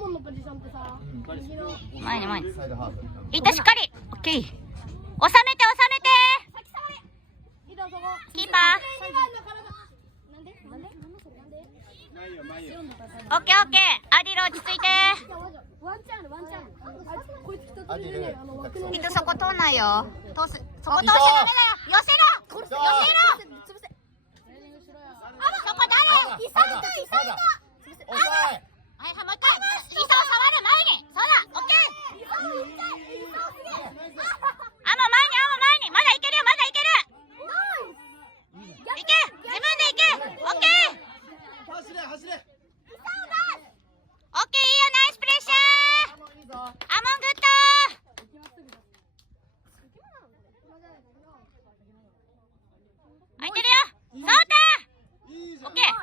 モンのポジションってさ、前に前に。いったしっかり。オッケー。収めて収めて。キーパー。オッケーオッケー。アディル落ち着いて。ワンチャンあるワンチャンある。こいつ来た時にね、きっとそこ通んないよ。通す。そこ通しちゃダメだよ。寄せろ。寄せろ。そこ誰？イサイト。抑え。はい、もう一回。イサを触る前に。そうだ。オッケー。あもう前に。まだいけるよ。まだいける。いけ。自分でいけ。オッケー。走れ。オッケーいいよ。ナイスプレッシャー。アモングッド。空いてるよ。そうだ。オッケー。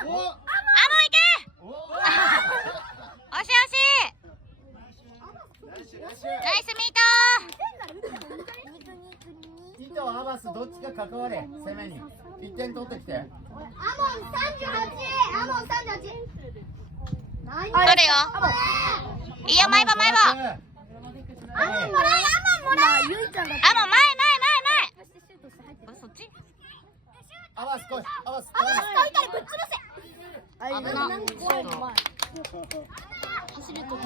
アモいけ。惜しいナイスミート。ティト、アバスどっちか関われ。攻めに1点取ってきて。アモン38。取るよ。いいよ、前歯。アモンもらう。ゆいちゃんが。前。そっち。アバス来い。アバス。ぶっ潰せ。危な。走るとき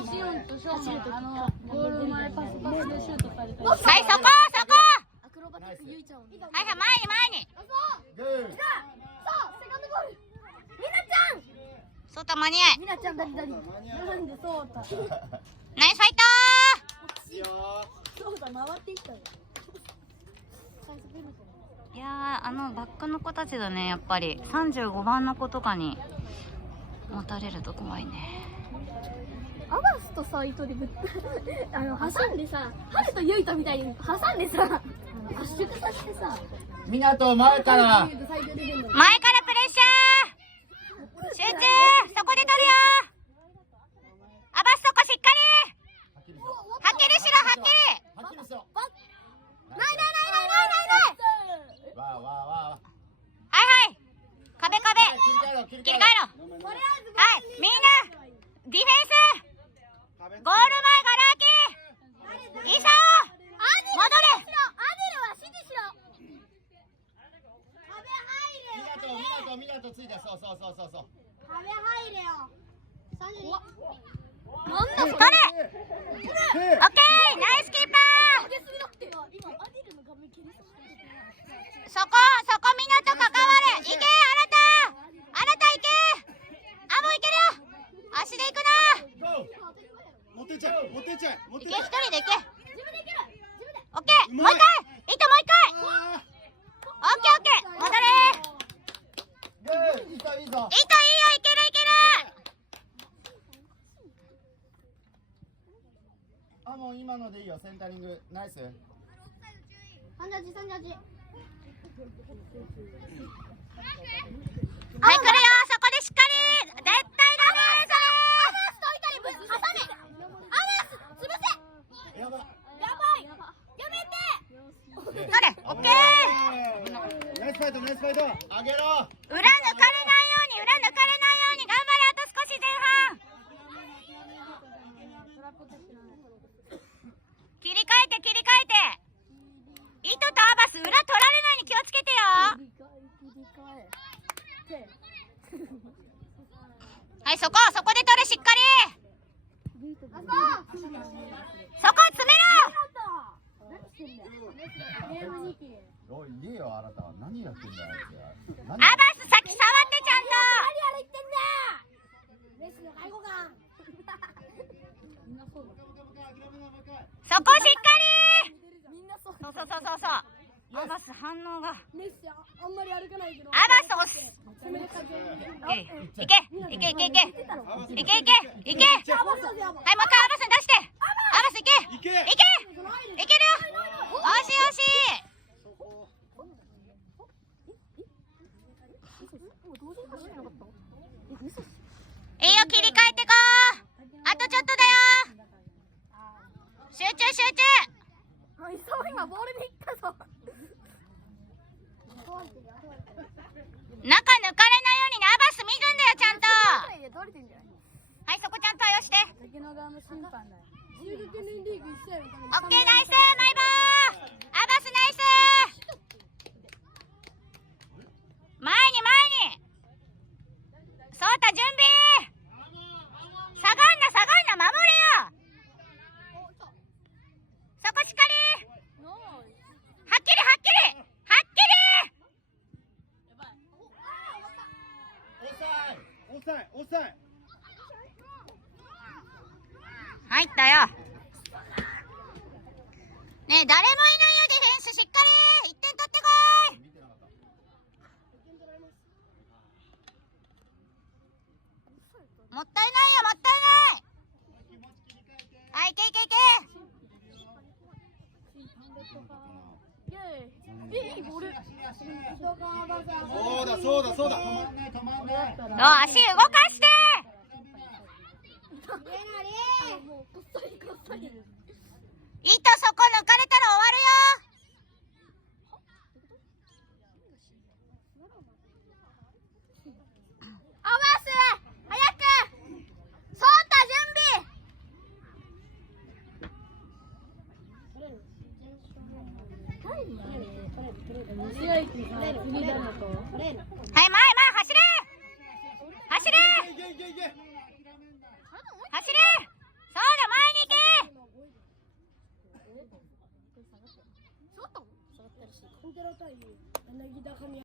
ゴール前パスでシュートされたり。はい、そこ。アクロバティックゆいちゃん。はい、前に。グー。そう、セカンドボール。みなちゃん。そうた間に合い。みなちゃんなんでそうた。ナイスファイトいいよ。そうだ回っていったよ。ー。いやー、バックの子たちだね、やっぱり。35番の子とかに持たれると怖いね。アバスとサイトで挟んでさ、ハルとユイトみたいに挟んでさ、圧縮させてさ、みなと前から前からプレッシャー。集中。そこで取るよ。アバスそこしっかり。はっきりしろ。はっきりしろ。ないわあはい。壁。切り替えろ。切り替えろ。はい、みんなディフェンス。ゴール前ガラ空き。イサオ戻れ。アデルは指示しろ。みなとついて。そう。壁入れよ。取れ。オッケー、ナイスキーパー。そこみんなと関われ。いけ、あなたいけ。あ、もういけるよ。足でいくな。持ってっちゃえ。いけ、一人でいけ。オッケー、もう一回。糸もう一回。オッケー、戻れ。いいぞ。糸いいよ、いける。あ、もう今のでいいよ。センタリングナイス。38。はい、来るよ。そこでしっかり。絶対ダメ。やば。取れ。オッケー。ナイスファイト。あげろ。裏抜かれないように。頑張れ。あと少し前半。切り替えて。糸とアバス裏取られないに気をつけてよ。はい、そこで取れ。しっかり。そこ詰めろ。おい、言えよ、あなたは何やってんだよ。アバス先触ってちゃんと。そこしっかり。そう。アバス反応が。あんまり歩かないけど。アバス押す。いけ。はい、もう一回アバス出して。アバスいけ。いけるよ。惜しい。いいよ、切り替えてこう。あとちょっとだよ。集中。今ボールでいったぞ。中抜かれないようにね。アバス見して。竹野側の審判だよ。中学年リーグ1試合のために。オッケー、ナイスマイボー。アバスナイス。前に前に。そうた準備。下がんな下がんな、守れよ。そこしっかり。はっきりはっきりはっきり。オフサイドオフサイド。入ったよ。ねえ、誰もいないよ、ディフェンスしっかり。1点取ってこい。もったいないよ、もったいない。はい、いけいけいけ。いいボール。そうだそうだそうだ。止まんない。足動かして。もうこっそりこっそり。糸そこ抜かれたら終わるよ。アバス早く。そうた準備。はい、前前走れ。走れ。走れ。そうだ、前に行け。下がったの？下がってるし。コンテナ対柳田神